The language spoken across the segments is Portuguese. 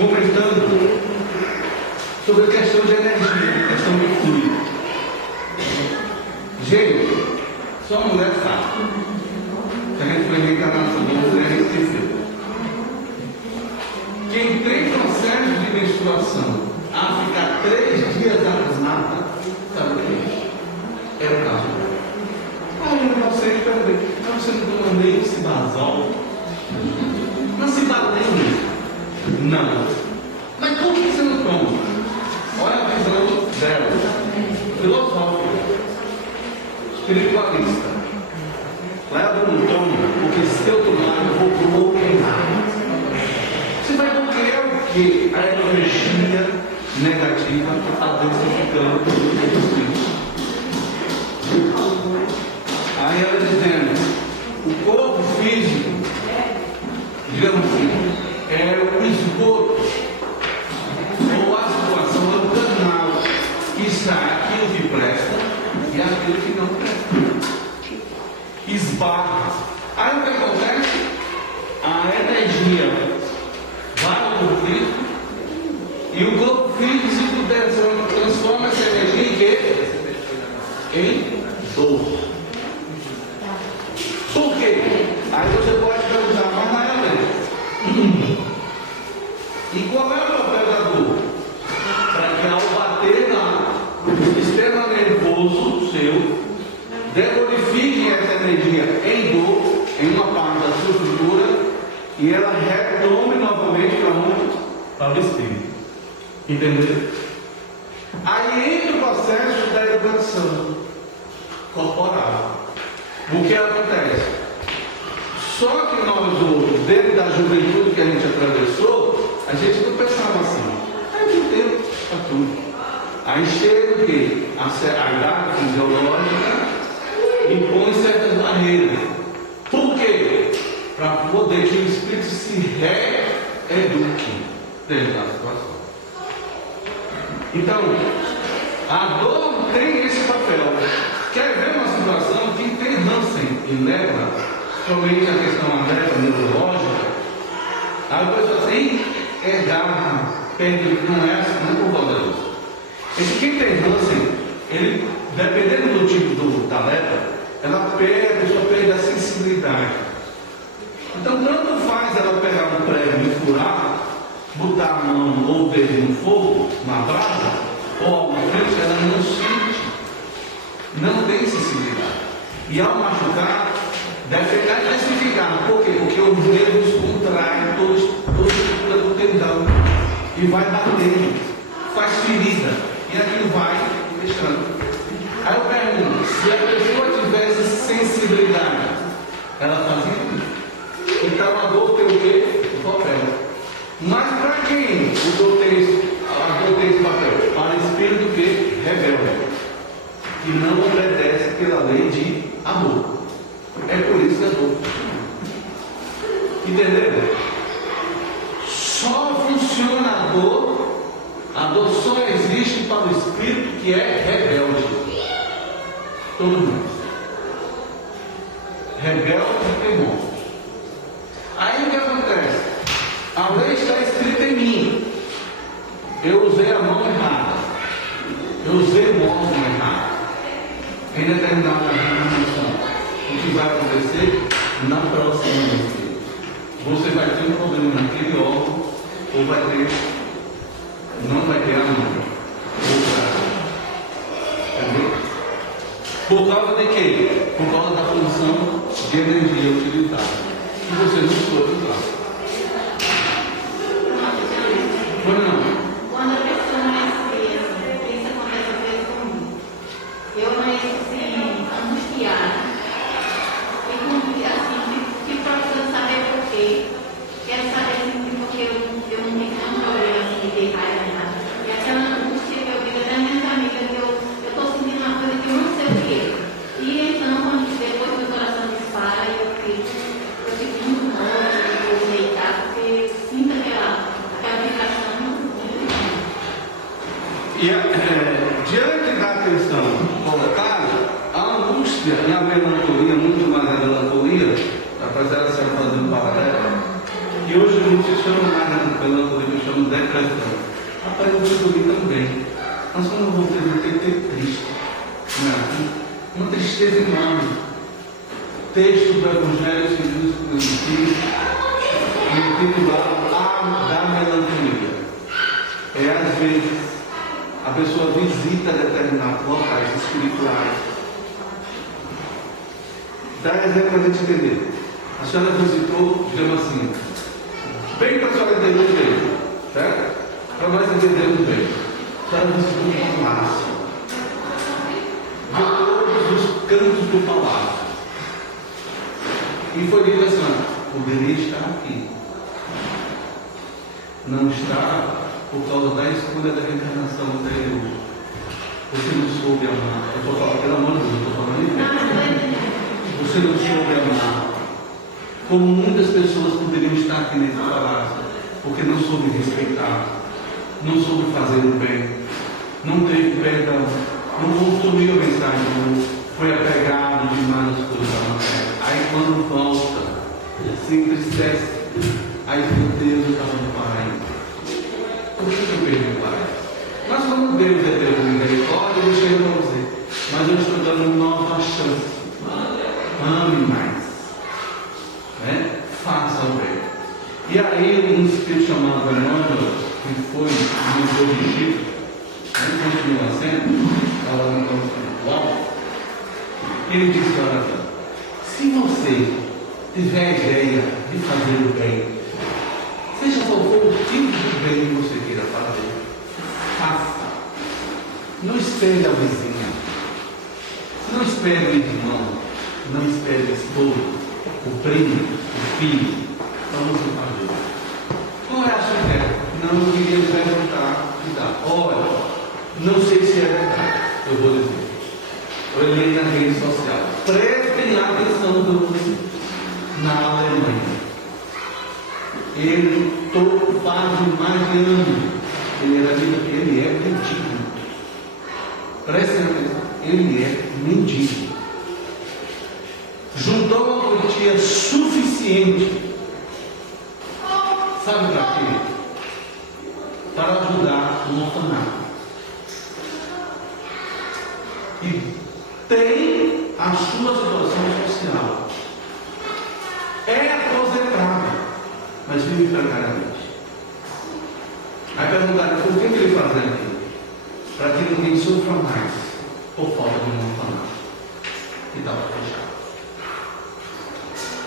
comentando sobre a questão de energia, a questão de fluido. Gente, só a mulher sabe. Se a gente foi reencarnar no mundo, a gente esqueceu. Quem tem processo de menstruação a ficar 3 dias acamada, sabe o que é? É o caso. Eu não sei, espera ver. Mas você não toma nem cibazol? Não se valeu. Não. Mas por que você não toma? Olha a visão dela. Filosófica. Espiritualista. Leva um tomo, porque se eu tomar, eu vou bloquear. Você vai bloquear o quê? A energia negativa que está densificando o espírito. Aí ela dizendo, o corpo físico, digamos assim, é o esgoto, ou a situação, é o canal que sai aquilo que presta e aquilo que não presta. Esbarra. Aí o que acontece? A energia vai ao corpo físico e o corpo físico transforma essa energia em quê? Em dor. Por quê? Aí você pode perguntar, mas não é. E qual é o papel da dor? Para que ao bater no sistema nervoso seu, decodifique essa energia em dor, em uma parte da sua estrutura, e ela retome novamente para onde? Para o espírito. Entendeu? Aí entra o processo da educação corporal. O que acontece? Só que nós outros, dentro da juventude que a gente atravessou, a gente não pensava assim. Aí tem tempo para tudo. Aí chega o quê? A idade fisiológica impõe certas barreiras. Por quê? Para poder que o espírito se reeduque dentro da situação. Então, a dor tem esse papel. Quer ver uma situação que tem Hansen e leva somente a questão aberta neurológica? Aí a pessoa assim, é garra, perde, não é assim, não é por causa disso. Esse quem tem Hansen, ele, dependendo do tipo da lepra, ela perde, só perde a sensibilidade. Então, tanto faz ela pegar um prego e furar, botar a mão ou o dedo no fogo, na brasa, ou algo frente, ela não sente, não tem sensibilidade. E ao machucar, deve ficar classificado. Por quê? Porque os nervos contraem toda a estrutura do tendão e vai batendo, faz ferida, e aquilo vai deixando. Aí eu pergunto, se a pessoa tivesse sensibilidade, ela fazia isso? Então a dor tem o quê? O papel. Mas para quem a dor tem esse papel? Para o espírito que rebelde, que não obedece pela lei de amor. É por isso que a dor funciona. Entendeu? Só funciona a dor só existe para o espírito que é rebelde. Todo mundo. Rebelde e teimoso. Aí o que acontece? A lei está escrita em mim. Eu usei a mão errada. Eu usei o órgão errado. Em determinada dimensão. O que vai acontecer na próxima vez? Você vai ter um problema naquele órgão, ou vai ter, não vai ter a mão. Entendeu? Por causa de quê? Por causa da função de energia utilizada. Que você não soube usar. Foi não? Quando a pessoa amanhece, isso acontece às vezes comigo. Eu amanheço assim, angustiada. E assim, fico procurando saber por quê. Quero saber assim, porque eu não tenho nenhum problema assim, de ter raiva nem nada. E aquela angústia que eu digo até minhas amigas, que eu estou sentindo uma coisa que eu não sei o que é. E então, depois que o coração dispara, eu fico muito mal, eu vou deitar, porque eu sinto aquela vibração. E diante da questão colocada, a angústia e a melancolia, muito mais a melancolia, apesar de ser fazendo paralelo, E hoje a gente chama mais melancolia, eu chamo de depressão. Rapaz, eu fico ali também. Nós quando voltamos a ter triste. Né? Uma tristeza enorme. Texto do Evangelho segundo o Espírito, intitulado A da Melancolia. Às vezes, a pessoa visita determinados locais espirituais. Dá exemplo para a gente entender. A senhora visitou, digamos assim, bem para a senhora entender bem, certo? Para nós entendermos bem. A senhora visitou um palácio. De todos os cantos do palácio. E foi dito assim, poderia estar aqui. Não está por causa da escolha da reencarnação anterior. Você não soube amar. Eu estou falando, pelo amor de Deus, eu estou falando em pé. Você não soube amar. Como muitas pessoas poderiam estar aqui nesse palácio, porque não soube respeitar, não soube fazer o bem, não teve perdão, não consumiu a mensagem, foi apegado demais às coisas da matéria. Aí quando volta, se entristece, aí meu Deus, eu estava no Pai. Por que eu perdi o Pai? Mas quando Deus é Deus de misericórdia, eu chego para você. Mas eu estou dando nova chance. Ame mais. Né? Faça o bem. E aí um espírito chamado Emmanuel, que foi no Egito, continua sendo, falando no campo espiritual, ele disse, olha, se você tiver a ideia de fazer o bem, seja qual for o tipo de bem que você queira fazer, faça. Não espere a vizinha, não espere o irmão, não espere o esposo, o primo, o filho, para você fazer. Qual é a sua ideia? Não, eu queria levantar e dar. Olha, não sei se é verdade, eu vou dizer. Eu olhei na rede social. Prestem atenção para você. Na Alemanha. Ele faz mais de ano. Ele é mendigo. Prestem atenção. Ele é mendigo. Juntou uma quantia suficiente. Sabe para quê? Para ajudar um orfanato. E tem a sua situação social. É aposentado, mas vive precariamente. Aí perguntaram, por que ele faz aquilo? Para que ninguém sofra mais por falta de um orfanato. E estava fechado.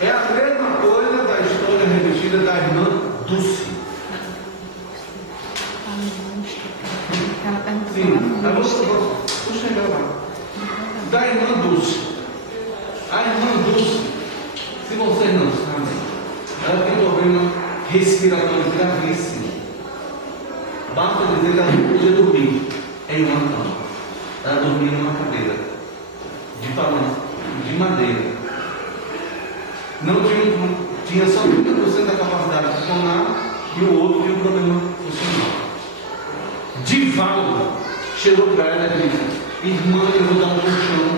É a mesma coisa da história repetida da irmã Dulce. Sim, vou chegar lá. Da irmã Dulce. A irmã Dulce, se vocês não sabem, ela tem um problema respiratório gravíssimo. Basta dizer que ela não podia dormir em uma cama. Ela dormia numa cadeira de balanço, de madeira. Não tinha só 30% da capacidade de funcionar e o outro tinha um problema funcional. Divaldo chegou para ela e disse, irmã, eu vou dar um colchão